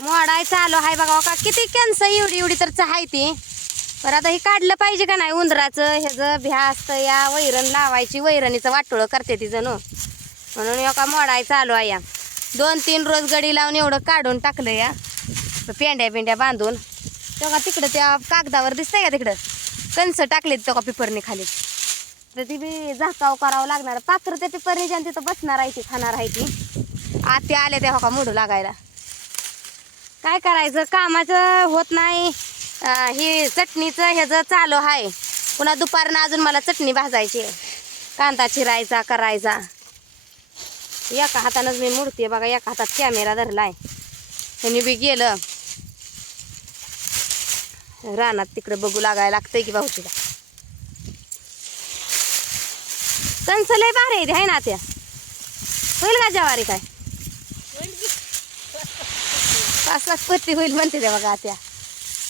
मोडाय चालू आहे बघा हो का? किती कॅन्स एवढी एवढी तर आहे ती. पर आता हे काढलं पाहिजे का नाही? उंदराचं ह्याचं भ्या असतं या वैरण लावायची वैरणीचं वाटोळं करते ती जणू. म्हणून हो का मोडाय चालू आहे या. दोन तीन रोज गडी लावून एवढं काढून टाकलं या. पेंड्या पेंड्या बांधून. तेव्हा तिकडं त्या कागदावर दिसतंय का तिकडं? कंस टाकले तेव्हा पेपरने खाली. तर ती बी झाकाव करावं लागणार. पाखरं त्या पिपरनी तिथं बसणार आहे ती खाणार आहे ती. आत्या आले तेव्हा हो का मोडू लागायला. काय करायचं? कामाचं होत नाही. हे चटणीचं ह्याचं चालू आहे. पुन्हा दुपारनं अजून मला चटणी भाजायची कांदा चिरायचा करायचा. एका हातानंच मी मुडते बघा एका हातात कॅमेरा धरलाय. त्यांनी बी गेलं. रानात तिकडे बघू लागायला लागतंय की भाऊजीला. कंस लय भारी आहे आहे ना त्या. होईल का जवारी काय? पाच पत्ती होईल म्हणते ते बघा त्या.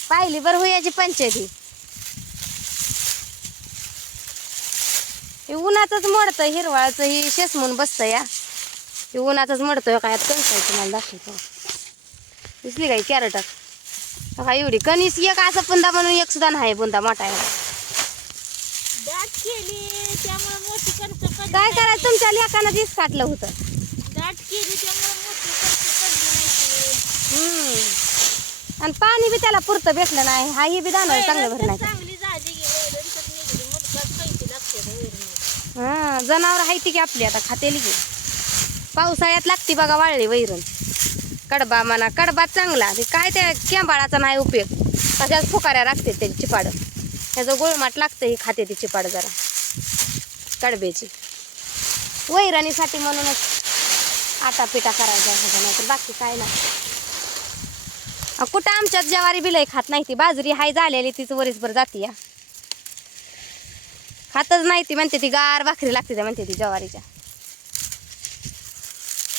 पाहिली बरं होयाची पंचायती. हे उन्हाचंच मडतं हिरवाळचं ही शेसमून बसतं या हे उन्हाचंच मडतोय काय कणसायचं मला दाखवतो. दिसली काही कॅरेटात बघा एवढी कणीस एक असं बुंदा म्हणून एक सुद्धा नाही बुंदा मोठा आहे. काय. करायचं? तुमच्या लेखानं दिस काटलं होतं. दाट केली त्यामुळे मोठी कणसं पडली नाही हम्म. आणि पाणी बी त्याला पुरतं भेटलं नाही. हा ही बी दाणं चांगलं भर नाही. चांगली झाली की लागते हा जनावर आहे ती की आपली आता खातेली की. पावसाळ्यात लागती बघा वाळली वैरण. कडबा म्हणा कडबा चांगला. ते काय त्या केंबाळाचा नाही उपयोग. तशाच फुकाऱ्या लागते त्याची चिपाड. त्याचं गोळमाट लागतं ही खाते ती चिपाड जरा. कडब्याची. वैरणीसाठी म्हणूनच आटा पिटा करायचा ह्याचा नाही तर बाकी काय नाही. कुठं आमच्यात ज्वारी बिलाई खात नाही ती. बाजरी हाय झालेली तीच वरीसभर जाती या. खातच नाही ती म्हणते ती गार भाकरी लागते त्या म्हणते ती ज्वारीच्या.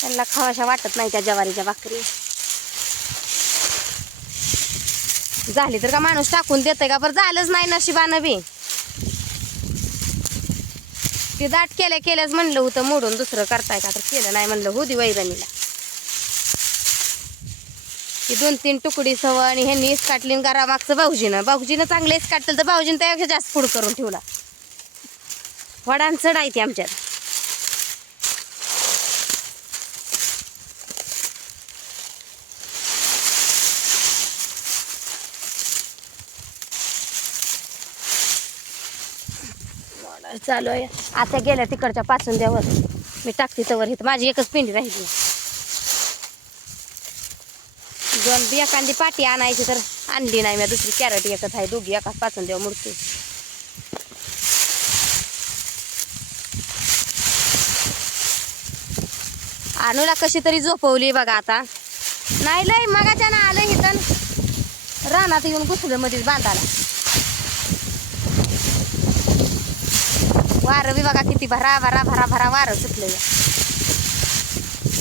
त्यांना खावाशा वाटत नाही त्या ज्वारीच्या भाकरी. झाली तर का माणूस टाकून देतंय का? बरं झालंच नाही नशिबानं बी. ते दाट केल्या केल्याच म्हणलं होतं मोडून दुसरं करताय का? तर केलं नाही म्हणलं हो दि वैरणीला. ही दोन तीन तुकडी सव आणि ह्यांनी काटली घरा मागचं भाऊजीनं. भाऊजीनं चांगलेच काटलं तर भाऊजीनं त्यापेक्षा जास्त फूड करून ठेवला. वडान चढ आहे ती आमच्यात. चालू आहे. आता गेल्या तिकडच्या पासून द्यावर मी टाकते तवर. इथं माझी एकच पिंडी राहिली. दोन बी एखादी पाठी आणायची तर आणली नाही मी. दुसरी कॅरेट एकच आहे. दोघी एकाच पासून देऊ मूर्ती अनुला कशी तरी झोपवली बघा आता. नाही लय मगाच्या ना आलं इथं. रानात येऊन घुसलं मध्येच बांधाला वारं बी बघा किती भरा भरा भरा भरा वारं सुटलं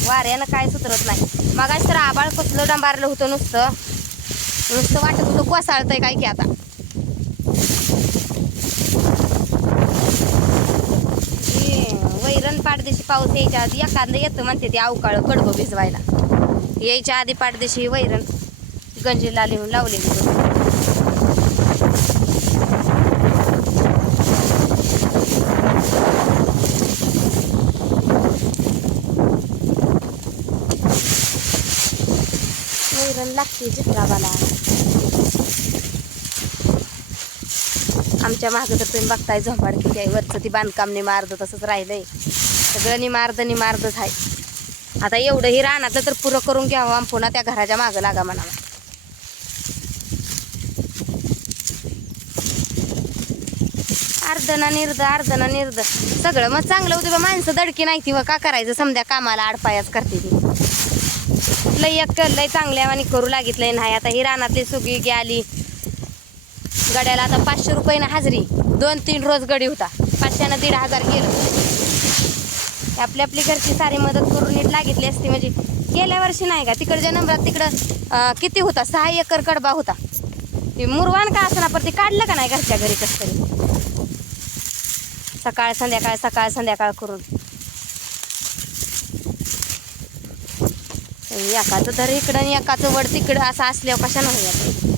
वाऱ्यानं काय सुधरत नाही. मगाच तर आबाळ कसलं डंबारलं होतं नुसतं. नुसतं वाटत होतं कोसाळतंय काय की आता. वैरण पाडदेशी पाऊस यायच्या आधी एखादं येतं म्हणते ते अवकाळ कडबं भिजवायला. यायच्या आधी पाडदेशी वैरण गंजीला लिहून लावलेली होती. वैरण गावाला आमच्या मागं तर तुम्ही बघताय झोपाड किती आहे. वरचं ती बांधकाम निमार्द तसंच राहिलंय. सगळं निमार्द निमार्दच आहे. आता एवढंही रानातलं तर पुरं करून घ्यावं पुन्हा त्या घराच्या मागं लागा म्हणावा. अर्धना निर्ध अर्धना निर्ध. सगळं मग चांगलं होतं बा. माणसं दडकी नाही ती व का करायचं? समध्या कामाला आडपायाच करते ती. लय एक लई चांगल्या आणि करू लागितलंय नाही. आता ही रानातली सुगी गी आली गड्याला आता पाचशे रुपये ना हाजरी. दोन तीन रोज गडी होता. पाचशेनं दीड हजार गेलं. आपली आपली घरची सारी मदत करून नीट लागितली असती. म्हणजे गेल्या वर्षी नाही का तिकडच्या नंबरात तिकडं किती होता? सहा एकर कडबा होता. ते मुरवान का असणार पण ते काढलं का नाही घरच्या घरी कसं तरी? सकाळ संध्याकाळ सकाळ संध्याकाळ करून. एकाचं धर इकडं आणि एकाचं वड तिकडं असं असल्यावर कशा नाही आता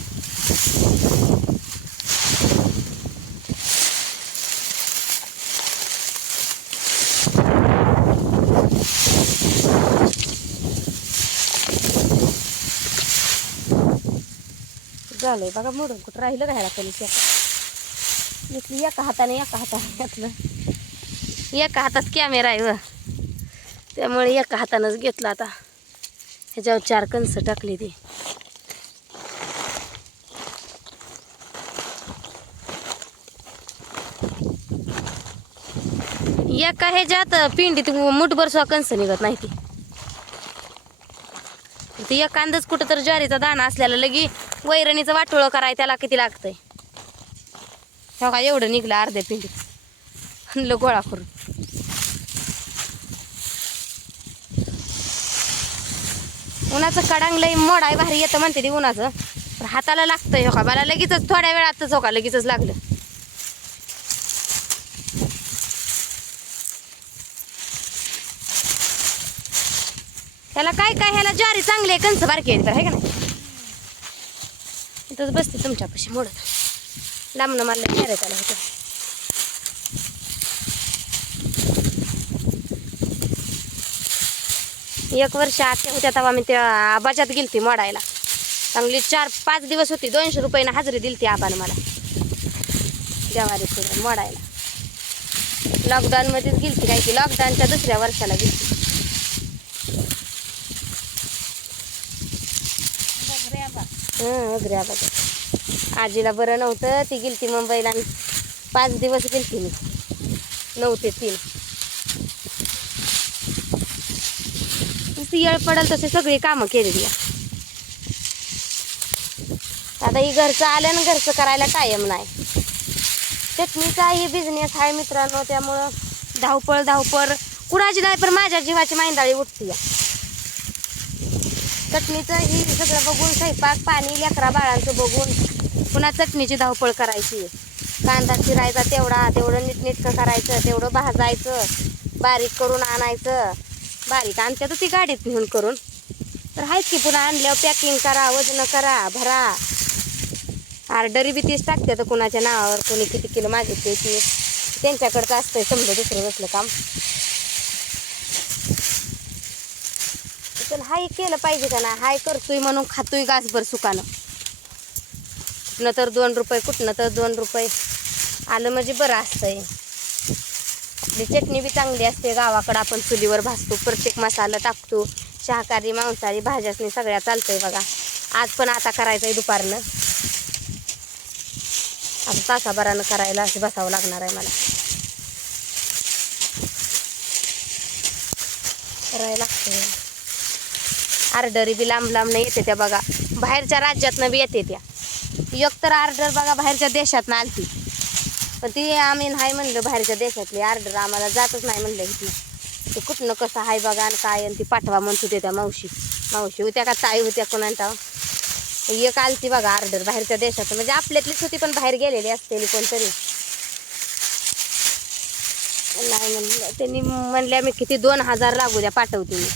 झालंय बघा मोडून कुठं राहिलं का ह्याला कमी इथली एका हाताने एका हाताने घेतलं. एका हातात कॅमेरा आहे व. त्यामुळे एका हातानंच घेतलं आता. ह्याच्यावर चार कणस टाकली ती. एका ह्याच्यात पिंडीत मुठभर सुद्धा कणस निघत नाही ती. ती एखादच कुठं तर ज्वारीचा दाणा असल्याला लगी वैरणीचं वाटोळं कराय त्याला किती लागतंय. हो का एवढं निघलं अर्ध्या पिंडीत. आणलं गोळा करून. उन्हाचं कडांग लई आहे भारी येतं म्हणते ती उन्हाचं. पण हाताला लागतंय हो का? मला लगेचच थोड्या वेळातच हो का? लगेचच लागलं. त्याला काय काय? ह्याला ज्वारी चांगली आहे कंच बारकी आहे तर आहे का नाही? इथंच बसते तुमच्यापाशी मोडत. लांबणं मारलं त्याला होतं. एक वर्ष आत्या होत्या तेव्हा मी त्या आबाच्यात गेलती मोडायला. चांगली चार पाच दिवस होती दोनशे रुपयानं हजेरी दिली ती आबानं मला. जवारी फुलं मोडायला. लॉकडाऊनमध्येच गेलती काय की लॉकडाऊनच्या दुसऱ्या वर्षाला गेलती. हं अगरे आबाच्या आजीला बरं नव्हतं ती गेलती मुंबईला आणि पाच दिवस गेलती मी. नऊ ते तीन. ती येळ पडेल तसे सगळी कामं केलेली आता ही घरचं आलं ना घरचं करायला कायम नाही. चटणीचा ही बिझनेस आहे मित्रांनो त्यामुळं धावपळ धावपळ. कुणाची नाही पण माझ्या जीवाची मांदाळी उठती चटणीचं ही सगळं बघून स्वयंपाक पाणी लेकरा बाळांचं बघून पुन्हा चटणीची धावपळ करायची. कांदा चिरायचा तेवढा तेवढं नीटनेटकं करायचं तेवढं भाजायचं बारीक करून आणायचं. बारीक आणतात तर ती गाडीत नेऊन करून. तर आहेच की पुन्हा आणल्यावर पॅकिंग करा वजन करा भरा. ऑर्डरी बी तीच टाकते तर कुणाच्या नावावर कोणी किती किलो मागितले ती. त्यांच्याकडचं असतंय समजा दुसरं कसलं काम. चल हाय केलं पाहिजे का ना? हाय करतोय म्हणून खातोय गासभर सुकानं कुठनं तर दोन रुपये कुठनं तर दोन रुपये. आलं म्हणजे बरं असतंय. आपली चटणी बी चांगली असते गावाकडं आपण चुलीवर भाजतो प्रत्येक मसाला टाकतो शाकाहारी मांसाहारी भाज्यासनी सगळ्या चालतंय बघा. आज पण आता करायचं आहे दुपारनं. आता तासाभरानं करायला असं बसावं लागणार आहे मला. करायला लागतंय. ऑर्डरी बी लांब लांब नाही येते त्या बघा. बाहेरच्या राज्यातनं बी येते त्या. एक तर आर्डर बघा बाहेरच्या देशातनं आलती. पण ती आम्ही नाही म्हणलं बाहेरच्या देशातली ऑर्डर आम्हाला जातच नाही म्हणलं इथलं ते कुठनं कसं आहे बघा आणि काय आणि ती पाठवा म्हणत होते त्या मावशी. मावशी होत्या का ताई होत्या कोणाचा? एक आलती बघा ऑर्डर बाहेरच्या देशात म्हणजे आपल्यातलीच होती पण बाहेर गेलेली असते कोणतरी. नाही म्हणलं. त्यांनी म्हणल्या मी किती दोन हजार लागू द्या पाठवते मी.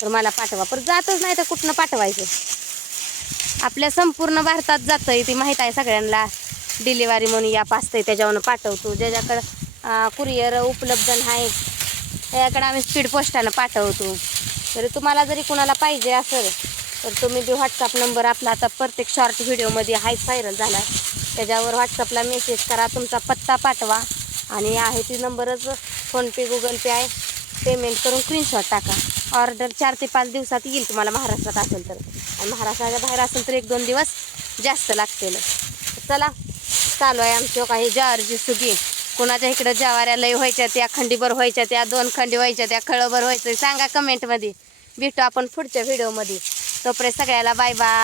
तर मला पाठवा. पण जातच नाही तर कुठनं पाठवायचं? आपल्या संपूर्ण भारतात जातं ती माहीत आहे सगळ्यांना. डिलिव्हरी म्हणून या पाचतंय त्याच्यावरनं पाठवतो. ज्याच्याकडं कुरिअर उपलब्ध नाही त्याच्याकडे आम्ही स्पीड पोस्टानं पाठवतो. तरी तुम्हाला जरी कुणाला पाहिजे असेल तर तुम्ही बी व्हॉट्सअप नंबर आपला आता प्रत्येक शॉर्ट व्हिडिओमध्ये हाय व्हायरल झाला आहे त्याच्यावर व्हॉट्सअपला मेसेज करा तुमचा पत्ता पाठवा. आणि आहे ती नंबरच फोनपे गुगल पे आहे. पेमेंट करून स्क्रीनशॉट टाका. ऑर्डर चार ते पाच दिवसात येईल तुम्हाला महाराष्ट्रात असेल तर. आणि महाराष्ट्राच्या बाहेर असेल तर एक दोन दिवस जास्त लागतील. चला चालू आहे आमच्या हो काही ज्वारीची सुगी. कुणाच्या इकडं ज्वाऱ्या लय व्हायच्या त्या खंडीभर व्हायच्या त्या दोन खंडी व्हायच्या त्या खळभर व्हायचं सांगा कमेंटमध्ये भेटू आपण पुढच्या व्हिडिओमध्ये तोपर्यंत सगळ्याला बाय बाय